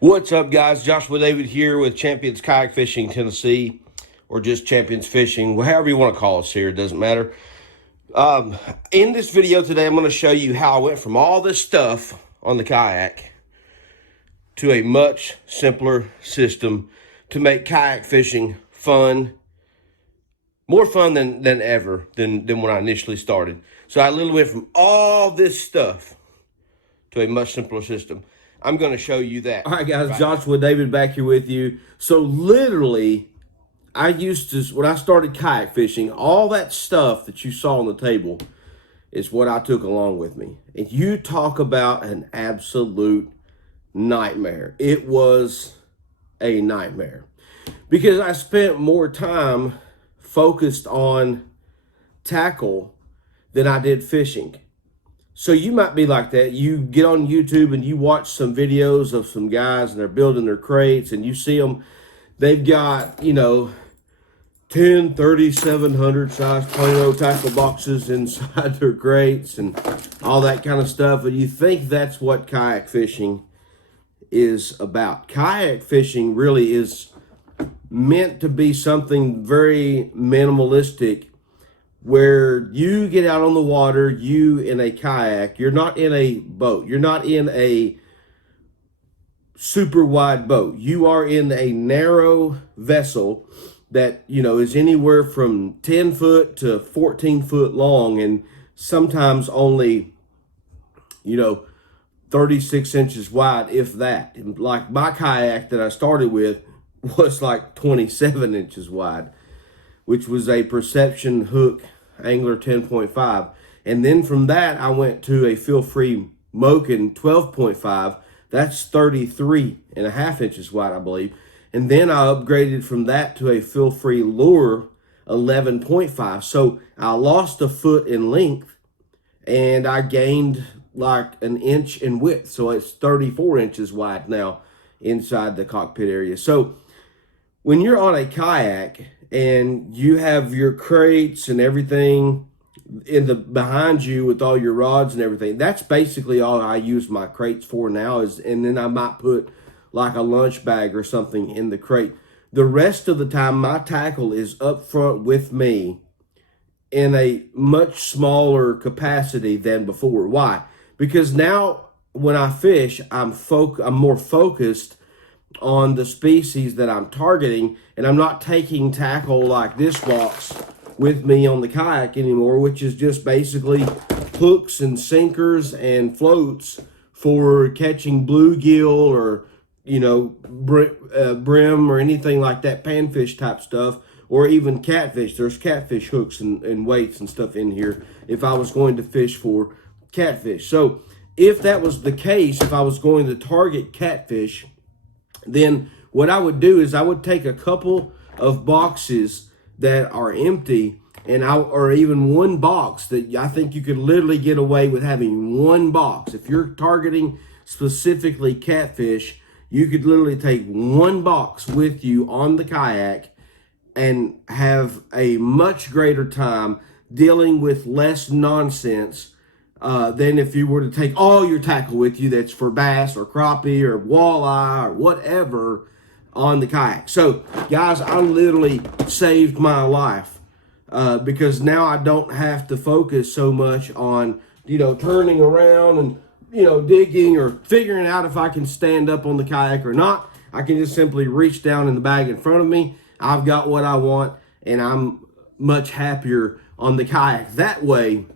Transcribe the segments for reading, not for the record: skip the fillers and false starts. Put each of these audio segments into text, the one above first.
What's up, guys? Joshua David here with Champions Kayak Fishing Tennessee, or just Champions Fishing, however you want to call us here, it doesn't matter. In this video today, I'm going to show you how I went from all this stuff on the kayak to a much simpler system to make kayak fishing fun, more fun than ever than when I initially started. So I literally went from all this stuff to a much simpler system. I'm going to show you that. All right, guys, Joshua David back here with you. So literally, I used to, when I started kayak fishing, all that stuff that you saw on the table is what I took along with me. And you talk about an absolute nightmare. It was a nightmare because I spent more time focused on tackle than I did fishing. So you might be like that. You get on YouTube and you watch some videos of some guys and they're building their crates and you see them, they've got, 10, 30, 700 size plain old tackle boxes inside their crates and all that kind of stuff. And you think that's what kayak fishing is about. Kayak fishing really is meant to be something very minimalistic, where you get out on the water, you in a kayak, you're not in a boat, you're not in a super wide boat. You are in a narrow vessel that, is anywhere from 10 foot to 14 foot long and sometimes only, 36 inches wide, if that. And like my kayak that I started with was like 27 inches wide, which was a Perception Hook Angler 10.5. And then from that, I went to a feel-free Moken 12.5. That's 33 and a half inches wide, I believe. And then I upgraded from that to a feel-free Lure 11.5. So I lost a foot in length and I gained like an inch in width. So it's 34 inches wide now inside the cockpit area. So when you're on a kayak and you have your crates and everything behind you with all your rods and everything, that's basically all I use my crates for now. And then I might put like a lunch bag or something in the crate. The rest of the time, my tackle is up front with me in a much smaller capacity than before. Why? Because now when I fish, I'm more focused on the species that I'm targeting, and I'm not taking tackle like this box with me on the kayak anymore, which is just basically hooks and sinkers and floats for catching bluegill or brim or anything like that, panfish type stuff, or even catfish. There's catfish hooks and weights and stuff in here if I was going to fish for catfish. So if that was the case, if I was going to target catfish, then what I would do is I would take a couple of boxes that are empty, or even one box that I think you could literally get away with having one box. If you're targeting specifically catfish, you could literally take one box with you on the kayak and have a much greater time dealing with less nonsense than if you were to take all your tackle with you that's for bass or crappie or walleye or whatever on the kayak. So, guys, I literally saved my life because now I don't have to focus so much on, turning around and digging or figuring out if I can stand up on the kayak or not. I can just simply reach down in the bag in front of me. I've got what I want, and I'm much happier on the kayak that way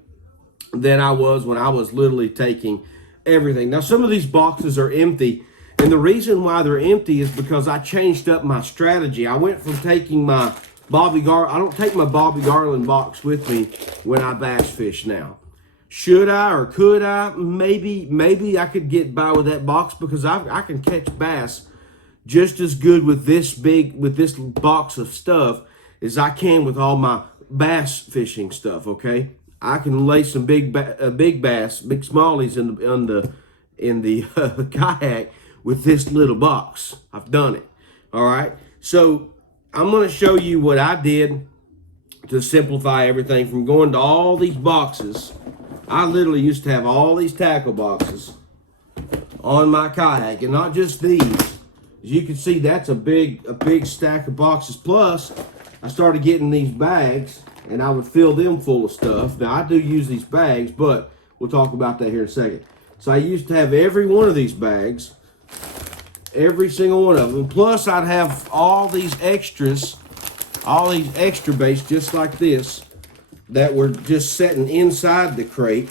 than I was when I was literally taking everything. Now, some of these boxes are empty, and the reason why they're empty is because I changed up my strategy. I went from taking my I don't take my Bobby Garland box with me when I bass fish now. Should I or could I? Maybe I could get by with that box because I can catch bass just as good with this box of stuff as I can with all my bass fishing stuff. Okay, I can lay some big bass, big smallies in the kayak with this little box. I've done it. All right, so I'm going to show you what I did to simplify everything from going to all these boxes. I literally used to have all these tackle boxes on my kayak, and not just these. As you can see, that's a big stack of boxes. Plus, I started getting these bags, and I would fill them full of stuff. Now, I do use these bags, but we'll talk about that here in a second. So I used to have every one of these bags, every single one of them. Plus, I'd have all these extras, all these extra baits just like this that were just sitting inside the crate.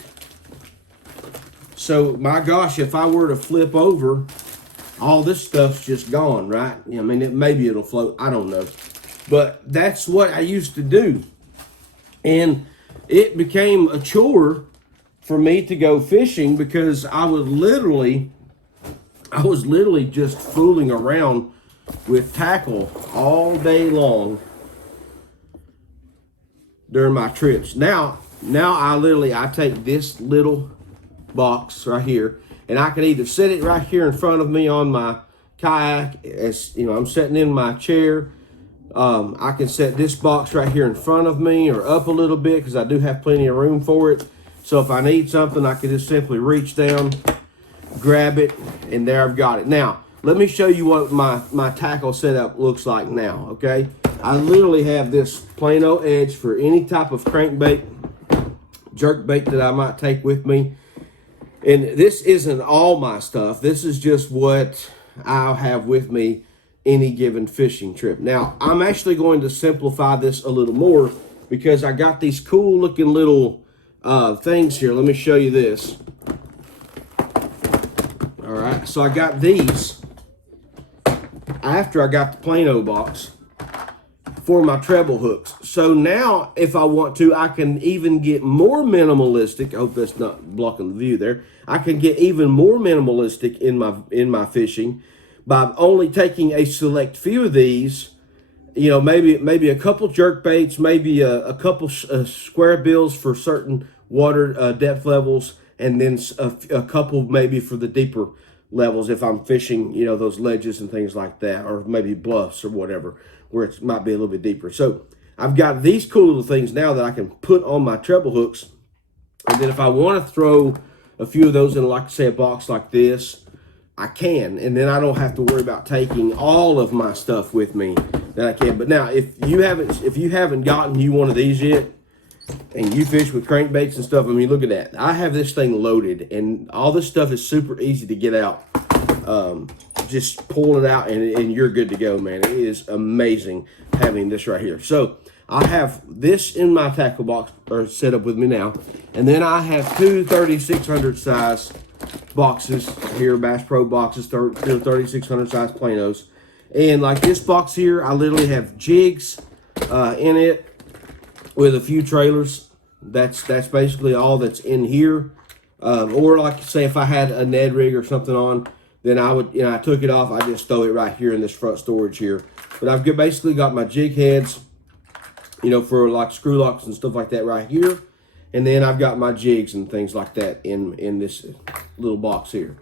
So, my gosh, if I were to flip over, all this stuff's just gone, right? I mean, maybe it'll float. I don't know. But that's what I used to do. And it became a chore for me to go fishing because I was literally just fooling around with tackle all day long during my trips. Now I take this little box right here, and I can either set it right here in front of me on my kayak, as you know, I'm sitting in my chair. I can set this box right here in front of me or up a little bit because I do have plenty of room for it. So if I need something, I can just simply reach down, grab it, and there I've got it. Now, let me show you what my tackle setup looks like now, okay? I literally have this plain old edge for any type of crankbait, jerkbait that I might take with me. And this isn't all my stuff. This is just what I'll have with me any given fishing trip. Now, I'm actually going to simplify this a little more because I got these cool looking little things here. Let me show you this. All right, so I got these after I got the Plano box for my treble hooks. So now, if I want to, I can even get more minimalistic. I hope that's not blocking the view there. I can get even more minimalistic in my fishing by only taking a select few of these. You know, maybe a couple jerk baits, maybe a couple square bills for certain water depth levels, and then a couple maybe for the deeper levels if I'm fishing, you know, those ledges and things like that, or maybe bluffs or whatever, where it might be a little bit deeper. So I've got these cool little things now that I can put on my treble hooks. And then if I want to throw a few of those in, like say, a box like this, I can. And then I don't have to worry about taking all of my stuff with me that I can. But now, if you haven't gotten you one of these yet, and you fish with crankbaits and stuff, I mean, look at that. I have this thing loaded, and all this stuff is super easy to get out. Just pull it out, and you're good to go, man. It is amazing having this right here. So I have this in my tackle box, or set up with me now, and then I have two 3600 size boxes here, Bass Pro boxes, 3600 size Planos. And like this box here, I literally have jigs in it with a few trailers. That's basically all that's in here. Or like say if I had a Ned rig or something on, then I would, you know, I took it off, I just throw it right here in this front storage here. But I've basically got my jig heads, you know, for like screw locks and stuff like that right here. And then I've got my jigs and things like that in this little box here.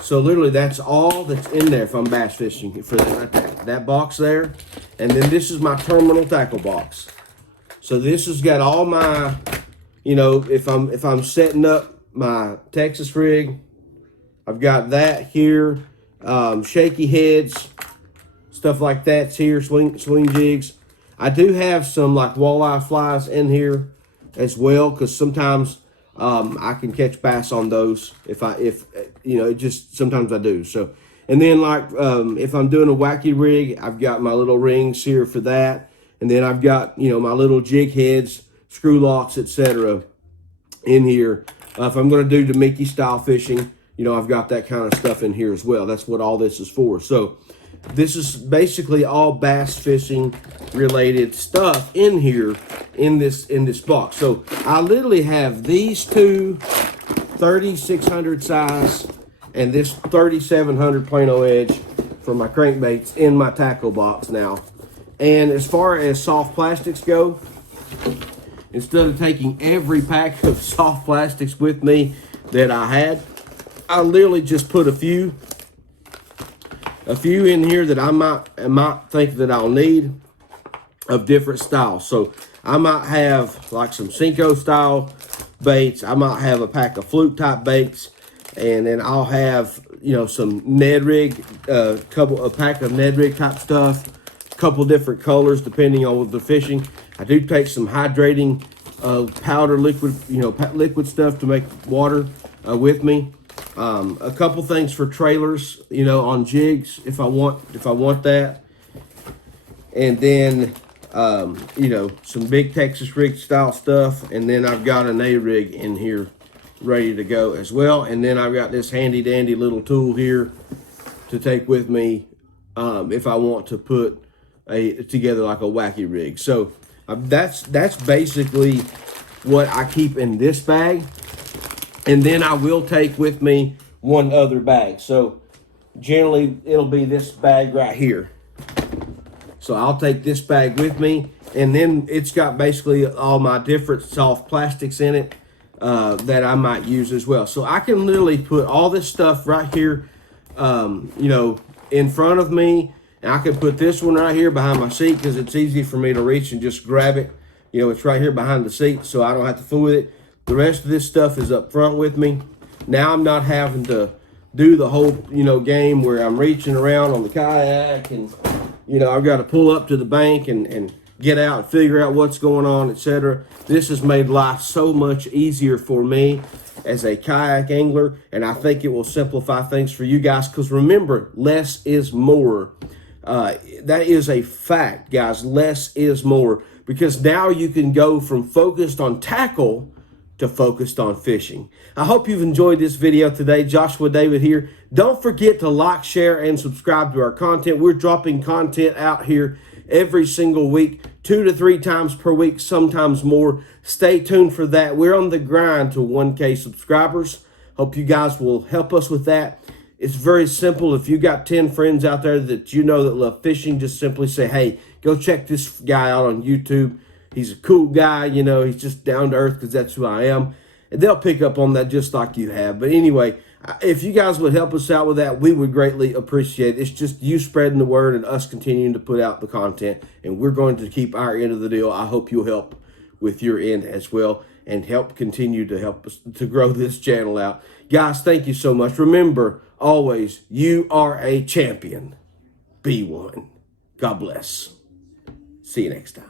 So literally that's all that's in there if I'm bass fishing for that right there. That box there. And then this is my terminal tackle box. So this has got all my, you know, if I'm setting up my Texas rig, I've got that here. Shaky heads, stuff like that's here, swing jigs. I do have some like walleye flies in here as well, because sometimes I can catch bass on those if you know, it just sometimes I do. So, and then like if I'm doing a wacky rig, I've got my little rings here for that. And then I've got, you know, my little jig heads, screw locks, etc. in here. If I'm going to do Demiki style fishing, you know, I've got that kind of stuff in here as well. That's what all this is for. So this is basically all bass fishing related stuff in here in this box. So I literally have these two 3600 size and this 3700 Plano edge for my crankbaits in my tackle box now. And as far as soft plastics go, instead of taking every pack of soft plastics with me that I had, I literally just put a few in here that I might think that I'll need of different styles. So I might have like some Cinco style baits. I might have a pack of fluke type baits, and then I'll have, some Ned rig, a pack of Ned rig type stuff, a couple different colors depending on what they're fishing. I do take some hydrating powder liquid, liquid stuff to make water with me. A couple things for trailers, on jigs if I want that. And then some big Texas rig style stuff, and then I've got an A rig in here ready to go as well. And then I've got this handy dandy little tool here to take with me if I want to put together like a wacky rig. So that's basically what I keep in this bag. And then I will take with me one other bag. So generally it'll be this bag right here. So I'll take this bag with me, and then it's got basically all my different soft plastics in it that I might use as well. So I can literally put all this stuff right here, in front of me, and I can put this one right here behind my seat because it's easy for me to reach and just grab it. It's right here behind the seat, so I don't have to fool with it. The rest of this stuff is up front with me. Now I'm not having to do the whole, game where I'm reaching around on the kayak and, I've got to pull up to the bank and get out and figure out what's going on, etc. This has made life so much easier for me as a kayak angler, and I think it will simplify things for you guys, because remember, less is more. That is a fact, guys. Less is more, because now you can go from focused on tackle to focused on fishing. I hope you've enjoyed this video today. Joshua David here. Don't forget to like, share, and subscribe to our content. We're dropping content out here every single week, 2 to 3 times per week, sometimes more. Stay tuned for that. We're on the grind to 1K subscribers. Hope you guys will help us with that. It's very simple. If you got 10 friends out there that that love fishing, just simply say, hey, go check this guy out on YouTube. He's a cool guy, he's just down to earth, because that's who I am. And they'll pick up on that just like you have. But anyway, if you guys would help us out with that, we would greatly appreciate it. It's just you spreading the word and us continuing to put out the content. And we're going to keep our end of the deal. I hope you'll help with your end as well, and continue to help us to grow this channel out. Guys, thank you so much. Remember, always, you are a champion. Be one. God bless. See you next time.